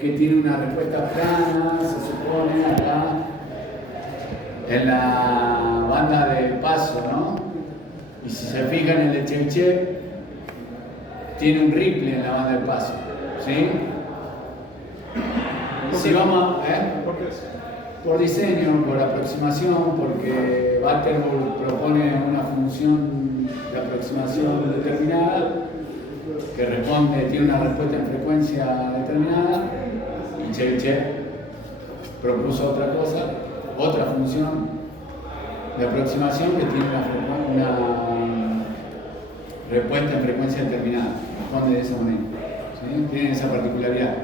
que tiene una respuesta plana, se supone, acá en la banda de paso, ¿no? Y si se fijan en el Chebyshev, tiene un ripple en la banda de paso, ¿sí? Si vamos a... ¿Por qué es? Por diseño, por aproximación, porque Butterworth propone una función de aproximación determinada que responde, tiene una respuesta en frecuencia determinada, y Chebyshev propuso otra cosa, otra función de aproximación que tiene una respuesta en frecuencia determinada, responde de esa manera, ¿sí? Tiene esa particularidad.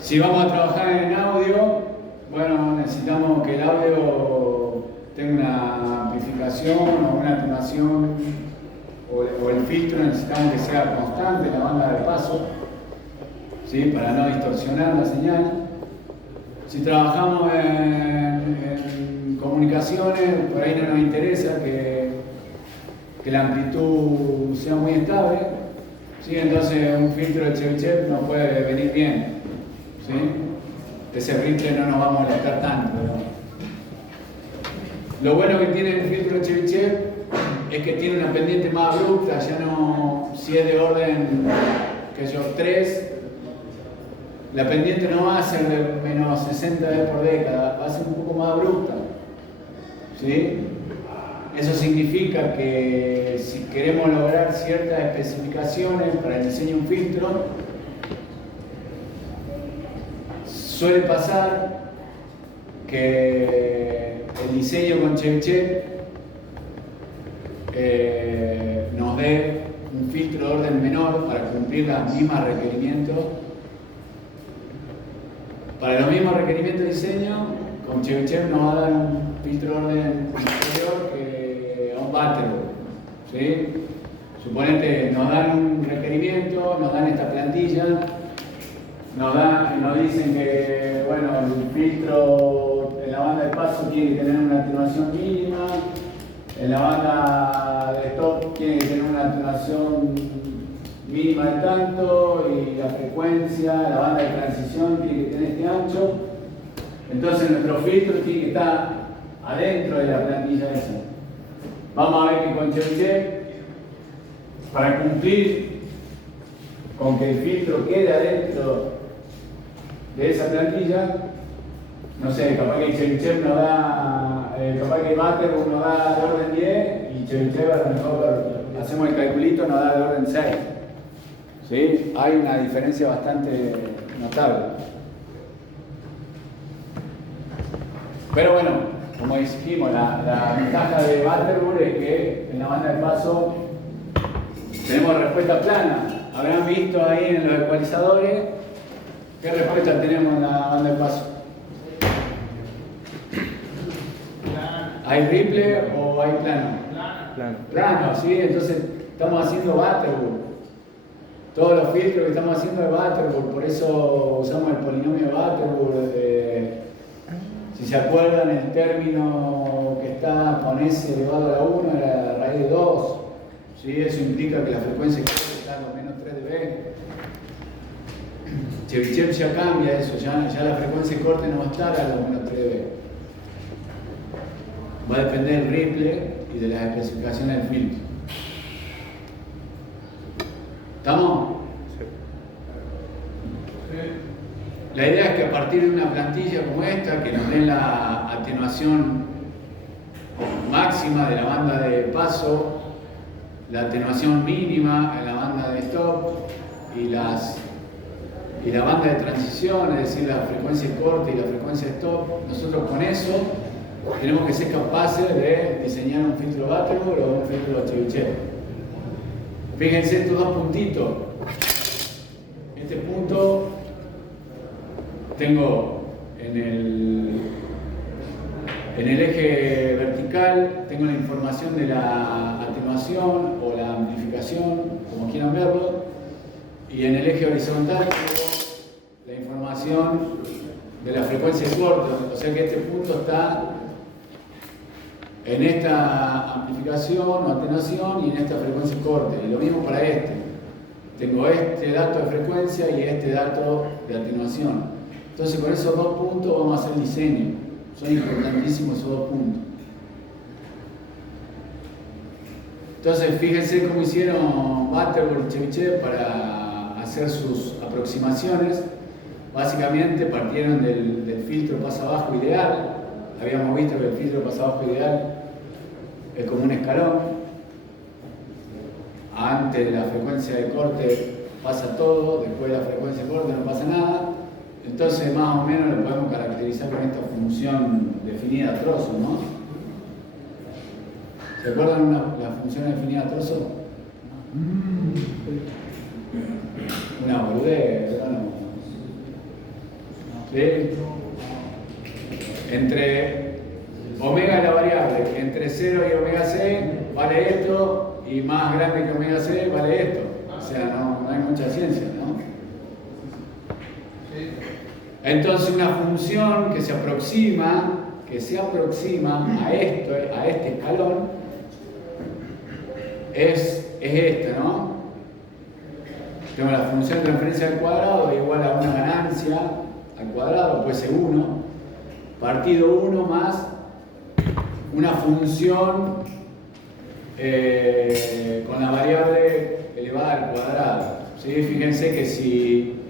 Si vamos a trabajar en audio, bueno, necesitamos que el audio tenga una amplificación o una atenuación, o el filtro necesitamos que sea constante en la banda de paso, ¿sí? Para no distorsionar la señal. Si trabajamos en comunicaciones, por ahí no nos interesa que la amplitud sea muy estable, ¿sí? Entonces un filtro de Chebyshev nos puede venir bien, ¿sí? Ese ripple no nos va a molestar tanto, ¿no? Lo bueno que tiene el filtro de Chebyshev es que tiene una pendiente más abrupta, ya no, si es de orden, que yo, 3, la pendiente no va a ser de menos 60 veces por década, va a ser un poco más abrupta, ¿sí? Eso significa que si queremos lograr ciertas especificaciones para el diseño de un filtro, suele pasar que el diseño con Chebyshev nos dé un filtro de orden menor para cumplir los mismos requerimientos. Para los mismos requerimientos de diseño, con Chebyshev nos va a dar un filtro de orden superior que un Butterworth, ¿sí? Suponete, nos dan un requerimiento, nos dan esta plantilla, nos dicen que, bueno, el filtro en la banda de paso tiene que tener una atenuación mínima, en la banda de stop tiene que tener una atenuación mínima de tanto, y la frecuencia, la banda de transición tiene que tener este ancho. Entonces nuestro filtro tiene que estar adentro de la plantilla esa. Vamos a ver que con Chebyshev, para cumplir con que el filtro quede adentro de esa plantilla, no sé, capaz que Chebyshev nos da, capaz que Butterworth nos da de orden 10 y Chebyshev a lo mejor hacemos el calculito, nos da de orden 6. ¿Sí? Hay una diferencia bastante notable. Pero bueno, como dijimos, la ventaja de Butterworth es que en la banda de paso tenemos respuesta plana. Habrán visto ahí en los ecualizadores qué respuesta tenemos en la banda de paso. ¿Hay ripple o hay plano? Plano. Plano, sí, entonces estamos haciendo Butterworth. Todos los filtros que estamos haciendo es Butterworth, por eso usamos el polinomio Butterworth. Si se acuerdan, el término que está con s elevado a la 1 era la raíz de 2. ¿Sí? Eso implica que la frecuencia está a los menos 3 dB. Chebyshev ya cambia eso, ya la frecuencia corte no va a estar a los menos 3 dB. Va a depender del ripple y de las especificaciones del filtro. ¿Estamos? Sí. La idea es que a partir de una plantilla como esta, que nos dé la atenuación máxima de la banda de paso, la atenuación mínima en la banda de stop y la banda de transición, es decir, la frecuencia corte y la frecuencia stop, nosotros con eso tenemos que ser capaces de diseñar un filtro Butterworth o un filtro Chebyshev. Fíjense estos dos puntitos. Este punto tengo en el eje vertical, tengo la información de la atenuación o la amplificación, como quieran verlo, y en el eje horizontal tengo la información de la frecuencia corte, o sea que este punto está en esta amplificación o atenuación y en esta frecuencia corte, y lo mismo para este. Tengo este dato de frecuencia y este dato de atenuación. Entonces con esos dos puntos vamos a hacer diseño. Son importantísimos esos dos puntos. Entonces fíjense cómo hicieron Butterworth y Chebyshev para hacer sus aproximaciones. Básicamente partieron del filtro paso abajo ideal. Habíamos visto que el filtro paso abajo ideal es como un escalón. Antes de la frecuencia de corte pasa todo, después de la frecuencia de corte no pasa nada. Entonces más o menos lo podemos caracterizar con esta función definida a trozo, ¿no? ¿Se acuerdan la función definida a trozo? Una boludez, ¿no? ¿Sí? Entre omega es la variable, entre 0 y omega c vale esto, y más grande que omega c vale esto. O sea, no hay mucha ciencia, ¿no? Entonces una función que se aproxima a esto, a este escalón, es esta, ¿no? Tengo la función de transferencia al cuadrado igual a una ganancia al cuadrado, puede ser 1, partido 1 más una función con la variable elevada al cuadrado. ¿Sí? Fíjense que si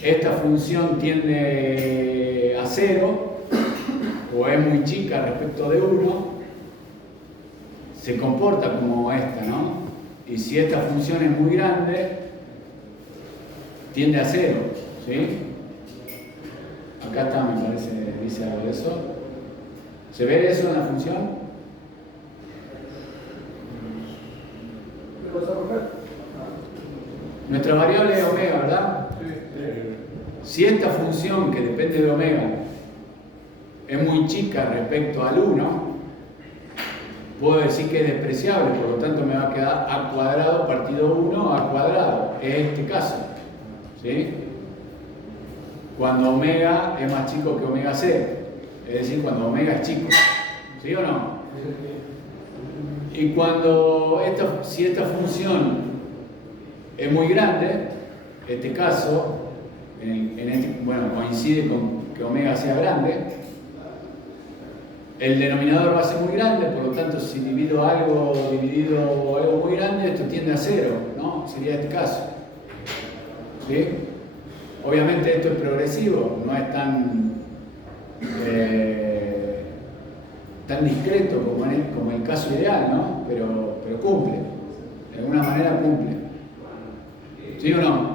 esta función tiende a 0 o es muy chica respecto de 1, se comporta como esta, ¿no? Y si esta función es muy grande, tiende a 0, ¿sí? Acá está, me parece, dice algo de eso. ¿Se ve eso en la función? Nuestra variable es omega, ¿verdad? Si esta función, que depende de omega, es muy chica respecto al 1, puedo decir que es despreciable, por lo tanto me va a quedar a cuadrado partido 1 a cuadrado. Es este caso, ¿sí? Cuando omega es más chico que omega c, es decir, cuando omega es chico, ¿sí o no? Y cuando si esta función es muy grande, este caso, coincide con que omega sea grande, el denominador va a ser muy grande, por lo tanto, si divido algo dividido algo muy grande, esto tiende a 0, ¿no? Sería este caso, ¿sí? Obviamente esto es progresivo, no es tan discreto como el caso ideal, ¿no? Pero cumple, de alguna manera cumple. ¿Sí o no?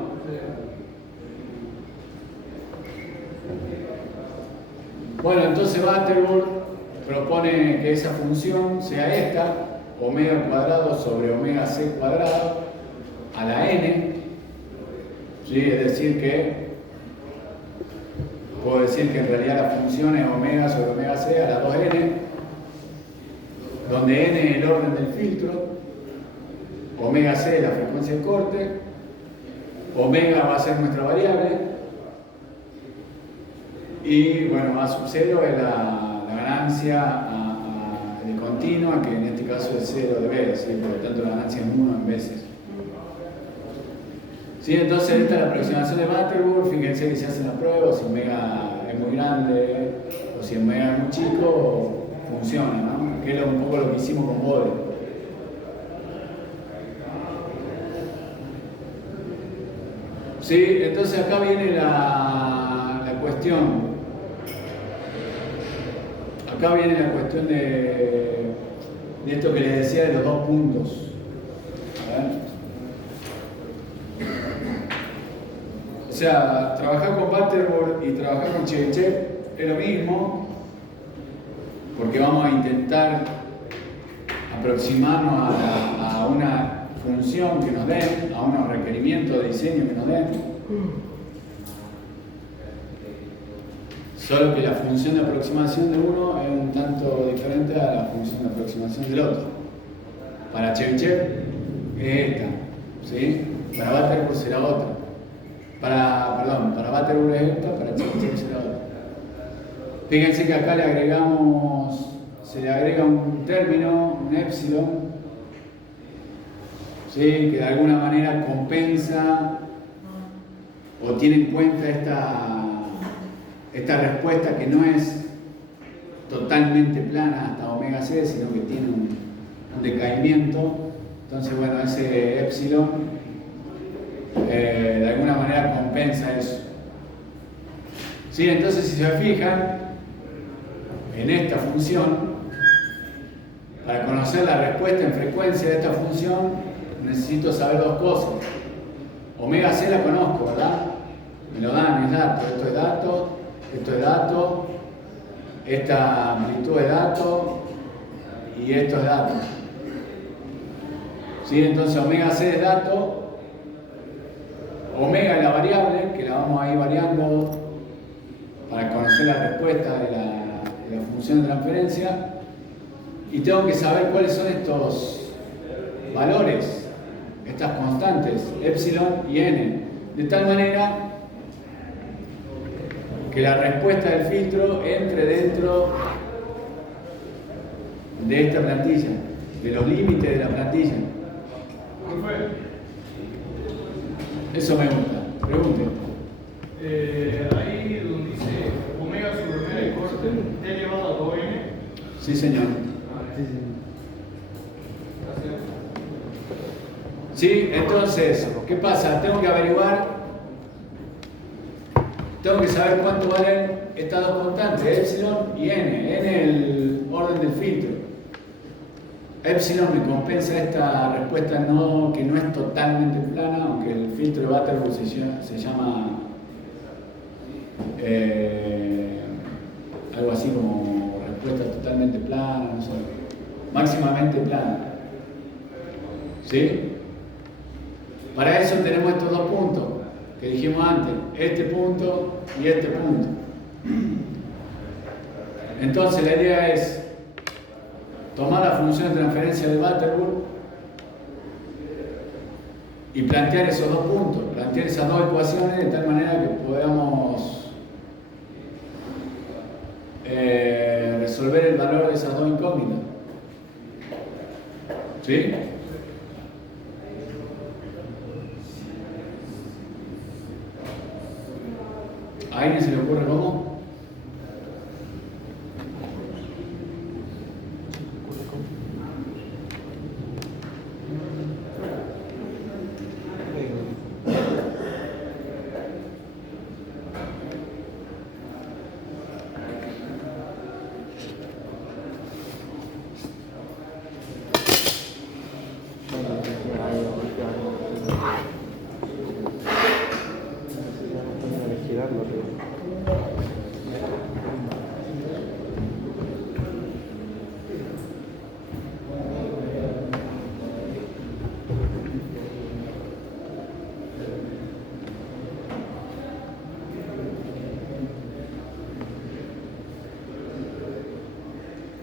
Bueno, entonces Butterworth propone que esa función sea esta, omega cuadrado sobre omega c cuadrado a la n. ¿Sí? Es decir que puedo decir que en realidad la función es omega sobre omega c a la 2n, donde n es el orden del filtro, omega c es la frecuencia de corte, omega va a ser nuestra variable, y bueno, a sub 0 es la ganancia de continua, que en este caso es 0 de b, ¿sí? Por lo tanto la ganancia es 1 en veces. ¿Sí? Entonces esta es la aproximación de Butterworth. Fíjense que se hace la prueba, si omega es muy grande o si omega es muy chico, funciona, ¿no? Que es un poco lo que hicimos con Bode. ¿Sí? Entonces acá viene la cuestión. Acá viene la cuestión de esto que les decía de los dos puntos. A ver. O sea, trabajar con Butterworth y trabajar con Chebyshev es lo mismo, porque vamos a intentar aproximarnos a una función que nos den, a unos requerimientos de diseño que nos den. Solo que la función de aproximación de uno es un tanto diferente a la función de aproximación del otro. Para Chebyshev es esta, ¿sí? Para Butterworth será otra. Para Butterworth es esta, para Chebyshev será otra. Fíjense que acá se le agrega un término, un épsilon, ¿sí? Que de alguna manera compensa o tiene en cuenta esta respuesta que no es totalmente plana hasta omega c, sino que tiene un decaimiento. Entonces, bueno, ese epsilon de alguna manera compensa eso. ¿Sí? Entonces, si se fijan en esta función, para conocer la respuesta en frecuencia de esta función, necesito saber dos cosas. Omega c la conozco, ¿verdad? Me lo dan, es dato. Esto es dato, esto es dato, esta amplitud es dato y esto es dato. ¿Sí? Entonces omega c es dato, omega es la variable, que la vamos a ir variando para conocer la respuesta de la función de transferencia, y tengo que saber cuáles son estos valores, estas constantes, epsilon y n, de tal manera que la respuesta del filtro entre dentro de esta plantilla, de los límites de la plantilla. Eso me gusta. Pregunte. Ahí donde dice omega sobre omega de corte t elevado a 2n. Sí, señor. Sí, entonces, ¿qué pasa? Tengo que saber cuánto valen estas dos constantes, epsilon y n. N el orden del filtro. Epsilon me compensa esta respuesta que no es totalmente plana, aunque el filtro de Butterworth se llama algo así como respuesta totalmente plana, no sé, máximamente plana. ¿Sí? Para eso tenemos estos dos puntos que dijimos antes, este punto y este punto. Entonces la idea es tomar la función de transferencia de Butterworth y plantear esos dos puntos, plantear esas dos ecuaciones de tal manera que podamos resolver el valor de esas dos incógnitas. ¿Sí? ¿A alguien se le ocurre cómo?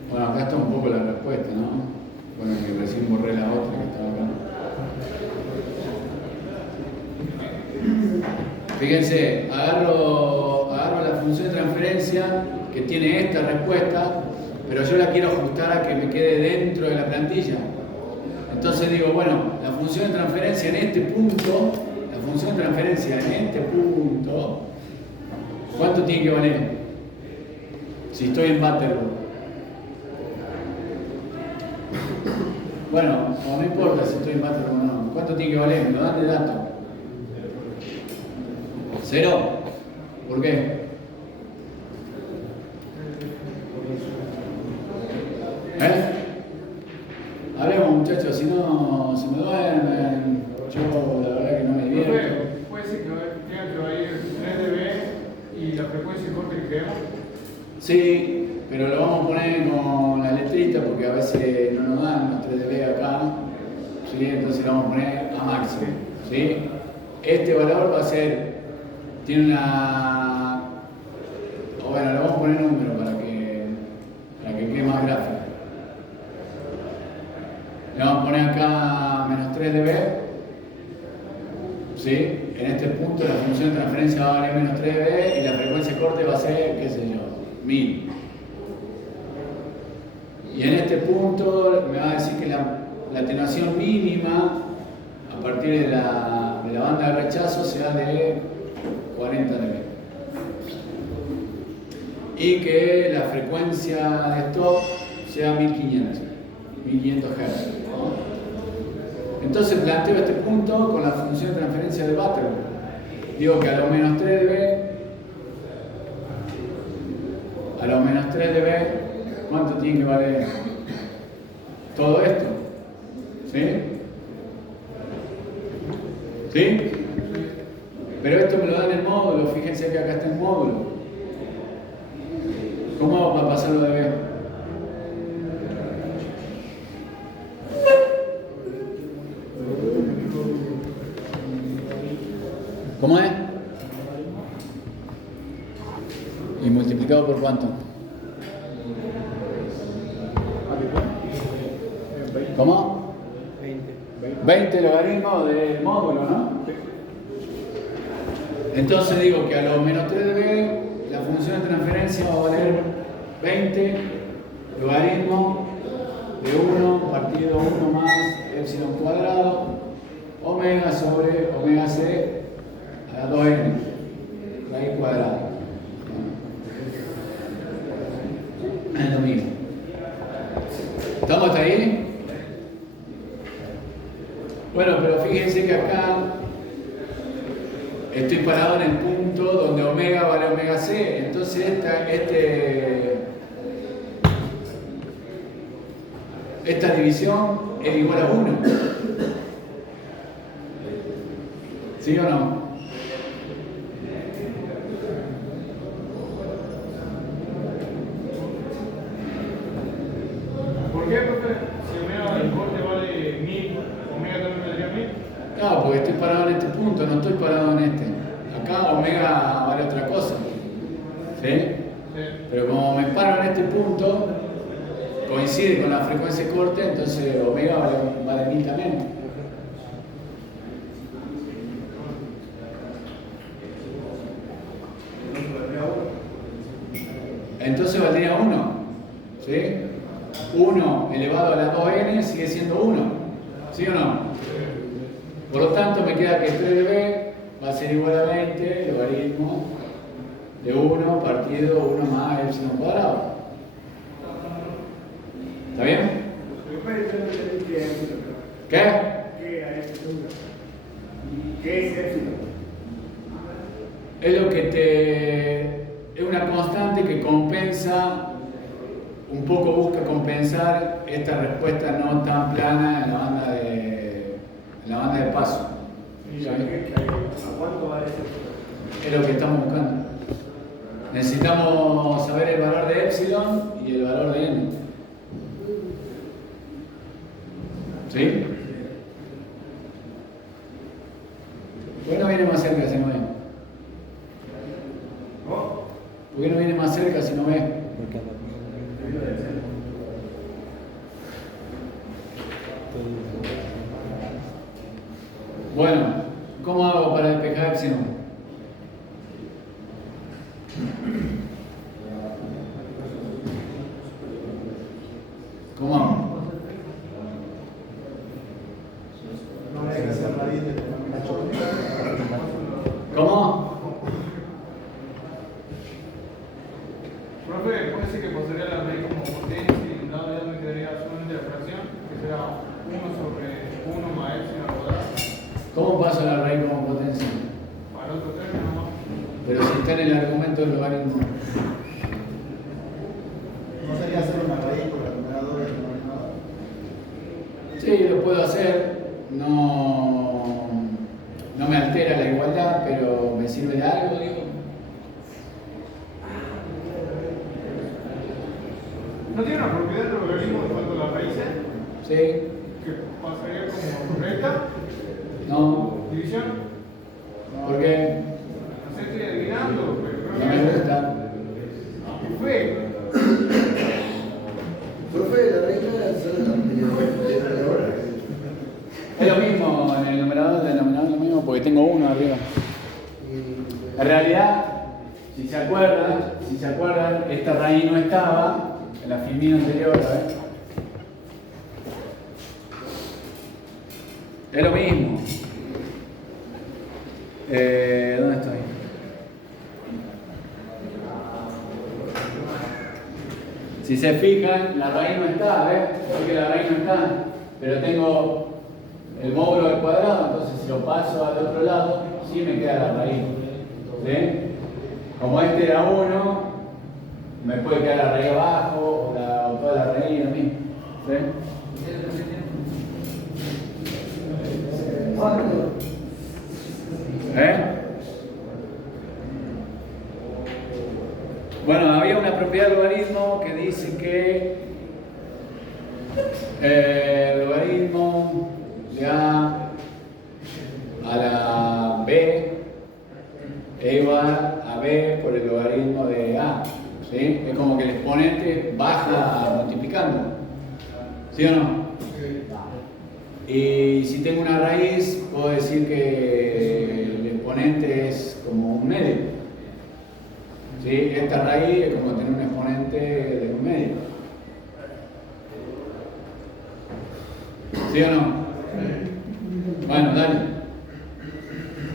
Bueno, acá está un poco la respuesta, ¿no? Bueno, que recién borré la otra que estaba acá. Fíjense, agarro la función de transferencia que tiene esta respuesta, pero yo la quiero ajustar a que me quede dentro de la plantilla. Entonces digo, bueno, la función de transferencia en este punto, ¿cuánto tiene que valer? Si estoy en Butterworth. Bueno, no importa si estoy en Butterworth o no. ¿Cuánto tiene que valer? Me lo dan de dato. ¿Cero? ¿Por qué? Hablemos, muchachos, si no se me duermen. Yo la verdad que no me divierto. Puede ser que tenga que valer 3 dB y la frecuencia de corte que queremos. Sí, pero lo vamos a poner con la letrita porque a veces no nos dan los 3 dB acá. ¿Sí? Entonces lo vamos a poner a máximo. ¿Sí? Este valor va a ser, tiene una, o bueno, le vamos a poner número para que quede más gráfico. Le vamos a poner acá menos 3 dB. ¿Sí? En este punto la función de transferencia va a valer menos 3 dB y la frecuencia de corte va a ser, qué sé yo, 1000. Y en este punto me va a decir que la atenuación mínima partir de la banda de rechazo sea de 40 dB. Y que la frecuencia de stop sea 1500 Hz. Entonces planteo este punto con la función de transferencia de Butterworth. Digo que a los menos 3 dB, ¿cuánto tiene que valer todo esto? ¿Sí? ¿Sí? Pero esto me lo da en el módulo, fíjense que acá está el módulo. ¿Cómo hago para pasarlo de B? ¿Cómo es? ¿Y multiplicado por cuánto? ¿Cómo? 20 logaritmos del módulo, ¿no? Entonces digo que a los menos 3 dB la función de transferencia va a valer 20 logaritmos de 1 partido 1 más epsilon cuadrado omega sobre omega c a la 2n raíz cuadrada. Es lo mismo. ¿Estamos hasta ahí? Bueno, pero fíjense que acá estoy parado en el punto donde omega vale omega c, entonces esta división es igual a 1. ¿Sí o no? ¿Por qué, profe? Si omega del corte vale 1000, omega también valdría 1000. Claro, porque estoy parado en este punto, no estoy parado en este. Acá omega vale otra cosa. ¿Sí? Sí. Pero como me paro en este punto, coincide con la frecuencia de corte, entonces omega vale 1000 también. Entonces valdría 1. ¿Sí? 1 elevado a la 2n sigue siendo 1. ¿Sí o no? Por lo tanto, me queda que 3 dB va a ser igual a 20 logaritmo de 1 partido 1 más epsilon cuadrado. ¿Está bien? ¿Qué? ¿Qué es epsilon? Es lo que es una constante que compensa, un poco busca compensar esta respuesta no tan plana en la banda de paso. ¿Y a cuánto vale ese? Es lo que estamos buscando. Necesitamos saber el valor de epsilon y el valor de n. ¿Sí? ¿Por qué no viene más cerca si no ve? ¿Por qué no viene más cerca si no ve? Bueno, ¿cómo hago para despejar epsilon? ¿Cómo hago? No hay que hacer raíz de ¿Cómo? Profe, puede ser que pasaría la raíz como potencia y el lado de donde quedaría solamente la fracción, que será 1 sobre 1 más epsilon al cuadrado. ¿Cómo paso la raíz como potencia? Para otro término más. Pero si está en el argumento del logaritmo. ¿No sería hacer una raíz por el numerador y el denominador? Sí, lo puedo hacer. No me altera la igualdad, pero me sirve de algo, digo. ¿No tiene una propiedad del logaritmo en cuanto a las raíces? Sí. Que pasaría como recta, No. división. ¿Por qué? No sé, estoy adivinando, pero No me gusta. Profe, Profe, la raíz no era solo la hora. Es lo mismo en el numerador del denominador, lo mismo porque tengo 1 arriba. En realidad, si se acuerdan, esta raíz no estaba en la filmina anterior, a ver. Es lo mismo. ¿Dónde estoy? Si se fijan, la raíz no está, ¿ves? Porque la raíz no está. Pero tengo el módulo del cuadrado, entonces si lo paso al otro lado, sí me queda la raíz. ¿Sí? Como este era 1, me puede quedar la raíz abajo o toda la raíz lo mismo. ¿Sí? Bueno, había una propiedad del logaritmo que dice que el logaritmo de A a la B es igual a B por el logaritmo de A. ¿Sí? Es como que el exponente baja multiplicando. ¿Sí o no? Y si tengo una raíz, puedo decir que el exponente es como un medio. ¿Sí? Esta raíz es como tener un exponente de un medio. ¿Sí o no? Bueno, dale.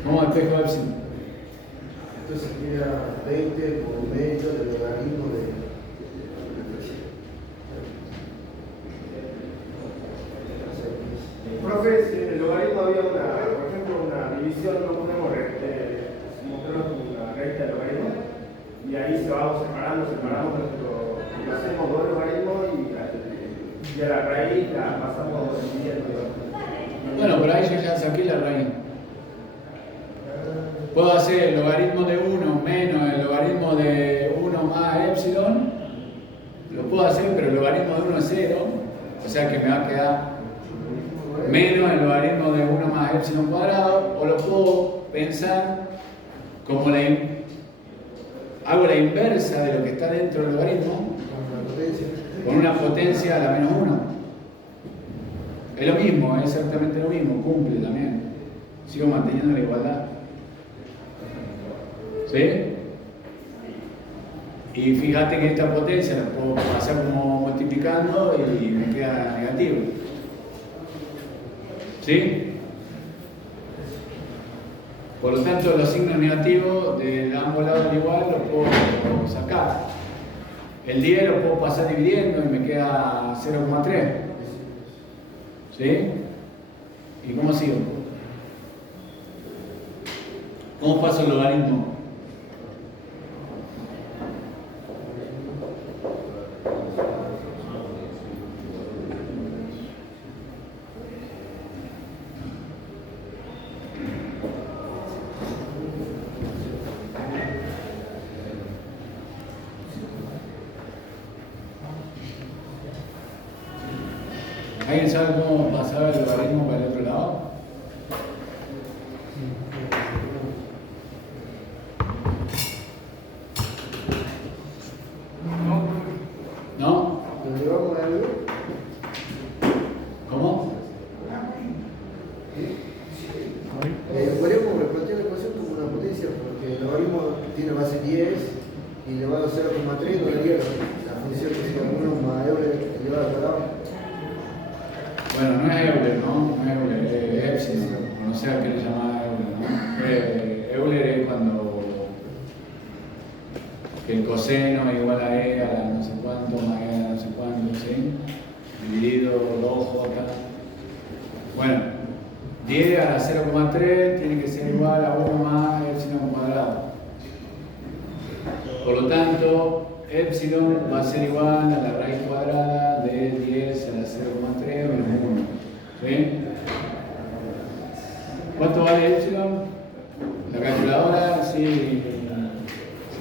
¿Cómo despejo epsilon? Entonces sería 20 por medio del logaritmo de... Profe, si en el logaritmo había por ejemplo, una división, no podemos mostrarlo como una recta de logaritmo, y ahí se vamos separamos, y hacemos dos logaritmos y a la raíz la pasamos dividiendo. Bueno, por ahí yo ya saqué la raíz. Puedo hacer el logaritmo de 1 menos el logaritmo de 1 más epsilon. Lo puedo hacer, pero el logaritmo de 1 es 0. O sea que me va a quedar menos el logaritmo de 1 más epsilon cuadrado. O lo puedo pensar como hago la inversa de lo que está dentro del logaritmo con una potencia a la menos 1. Es lo mismo, es exactamente lo mismo, cumple también. Sigo manteniendo la igualdad. ¿Sí? Y fíjate que esta potencia la puedo pasar como multiplicando y me queda negativo. ¿Sí? Por lo tanto, los signos negativos de ambos lados del igual los puedo sacar. El 10 lo puedo pasar dividiendo y me queda 0,3. ¿Sí? ¿Y cómo sigo? ¿Cómo paso el logaritmo? ¿Alguien sabe cómo pasar el logaritmo para el otro lado? ¿No? ¿Lo llevamos a algo? ¿Cómo? Podríamos replantear la ecuación como una potencia, porque el logaritmo tiene base 10 y elevado a 0,3 no daría la función que sea 1 más Euler elevado al cuadrado. Bueno, no es Euler, ¿no? No es Euler, es epsilon, o no sé a qué le llamaba Euler, ¿no? Euler es cuando que el coseno es igual a E a la no sé cuánto más E a la no sé cuánto, ¿sí? Dividido 2J. Bueno, 10 a la 0,3 tiene que ser igual a 1 más epsilon cuadrado. Por lo tanto, epsilon va a ser igual a la raíz cuadrada de 10 a la 0,3 menos 1. ¿Sí? ¿Cuánto vale epsilon? La calculadora sí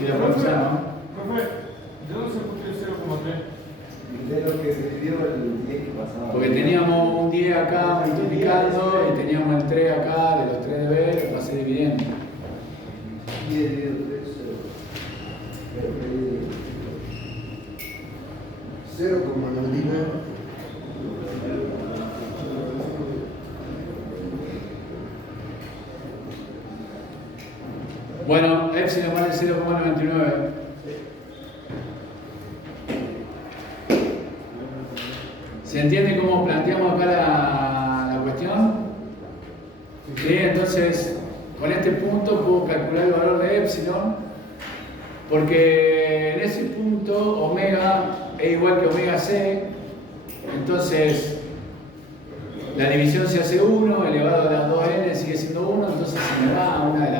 la podemos usar, ¿no? Profe, ¿de dónde se obtiene el 0,3? De lo que se escribió el 10 que pasaba. Porque teníamos un 10 acá multiplicando y teníamos el 3 acá, de los 3 de B, lo pasé dividiendo. 10 dividido 3, 0,99. Bueno, epsilon vale 0,99. ¿Se entiende cómo planteamos acá la cuestión? ¿Sí? Entonces, con este punto puedo calcular el valor de epsilon, porque en ese punto omega es igual que omega c, entonces la división se hace 1, elevado a las 2n sigue siendo 1, entonces se me va a una de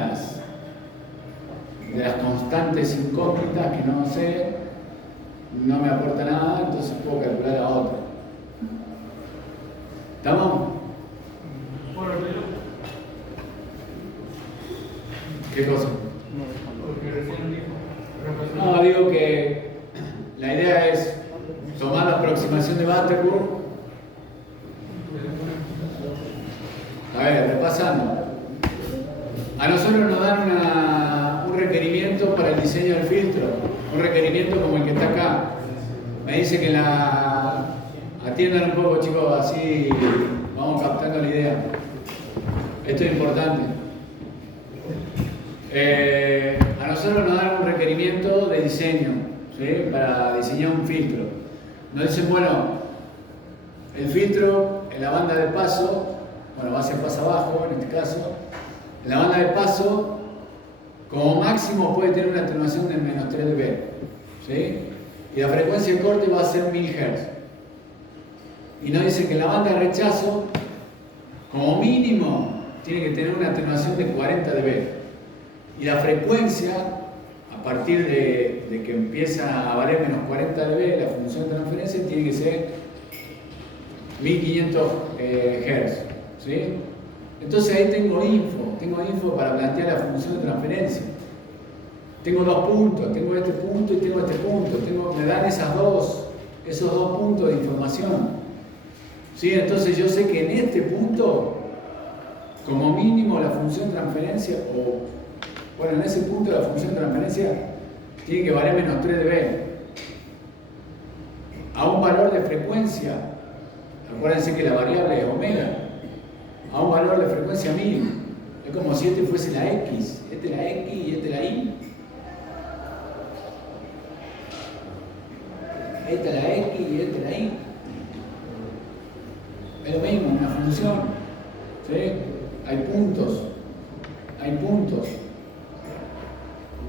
las constantes incógnitas que no sé, no me aporta nada, entonces puedo calcular la otra. ¿Estamos? Bueno, ¿Qué cosa? porque recién dijo. No, digo que la idea es tomar la aproximación de Vanderburg. A ver, repasando. A nosotros nos dan un requerimiento para el diseño del filtro, un requerimiento como el que está acá. Me dice que atiendan un poco, chicos, así vamos captando la idea. Esto es importante. A nosotros nos dan un requerimiento de diseño, ¿sí? Para diseñar un filtro. Nos dicen, bueno, el filtro en la banda de paso, bueno, va a ser paso abajo en este caso, en la banda de paso, como máximo puede tener una atenuación de menos 3 dB, ¿sí? Y la frecuencia de corte va a ser 1000 Hz. Y nos dice que en la banda de rechazo, como mínimo, tiene que tener una atenuación de 40 dB. Y la frecuencia, a partir de que empieza a valer menos 40 dB, la función de transferencia tiene que ser 1500 Hz. ¿Sí? Entonces ahí tengo info para plantear la función de transferencia. Tengo dos puntos, tengo este punto y tengo este punto. Me dan esos dos puntos de información. ¿Sí? Entonces yo sé que en este punto, como mínimo la función de transferencia, en ese punto la función de transferencia tiene que valer menos 3 dB. A un valor de frecuencia, acuérdense que la variable es omega, a un valor de frecuencia 1000. Es como si este fuese la X, este es la X y este es la Y. Esta es la X y esta es la Y. Es lo mismo, una función. ¿Sí? Hay puntos.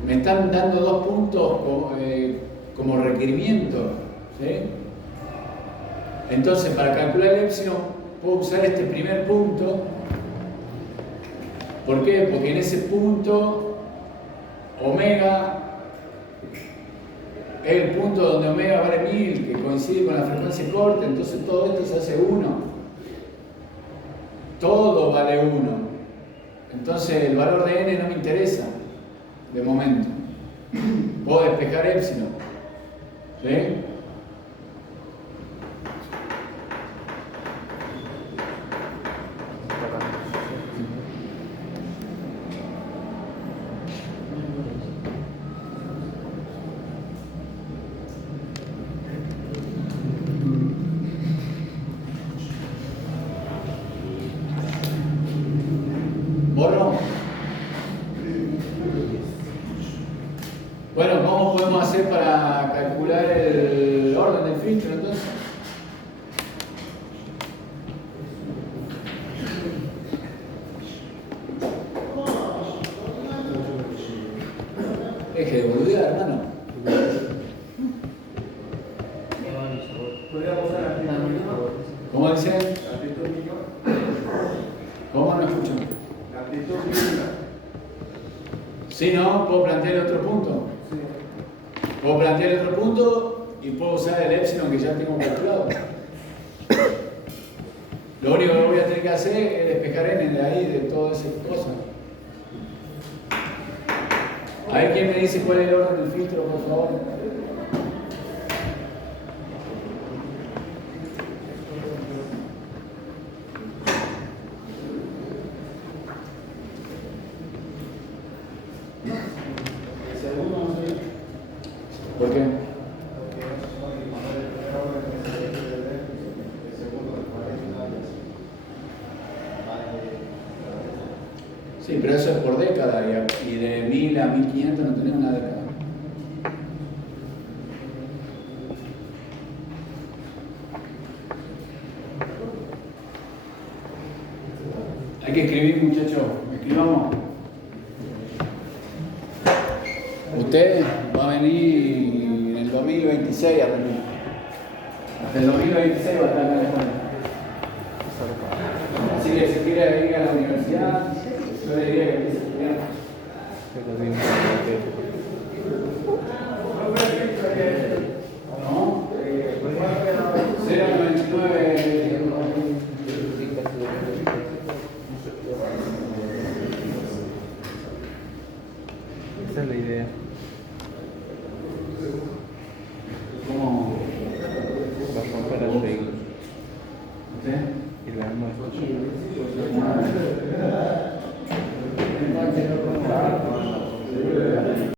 Me están dando dos puntos como requerimiento. ¿Sí? Entonces, para calcular el epsilon, puedo usar este primer punto. ¿Por qué? Porque en ese punto, omega es el punto donde omega vale 1000, que coincide con la frecuencia de corte, entonces todo esto se hace 1. Todo vale 1. Entonces el valor de n no me interesa, de momento. Puedo despejar epsilon. ¿Sí? ¿Borro? Bueno, ¿cómo podemos hacer para calcular el orden del filtro entonces? Deje de boludear, hermano. ¿Podríamos usar la amplitud mínima? ¿Cómo dice? La amplitud mínima. ¿Cómo no escucho? La amplitud mínima. Si no, puedo plantear otro punto. Puedo plantear otro punto y puedo usar el epsilon que ya tengo calculado. Lo único que voy a tener que hacer es despejar n de ahí, de todas esas cosas. A ver quién me dice cuál es el orden del filtro, por favor. ¿Por qué? Sí, pero eso es por década y de 1000 a 1500 no tenemos una década. Hay que escribir, muchachos. Escribamos. Usted va a venir en el 2026 a rendir. Hasta el 2026 va a estar en la escuela. Así que si quiere ir a la universidad, yo le diría que empiece a estudiar.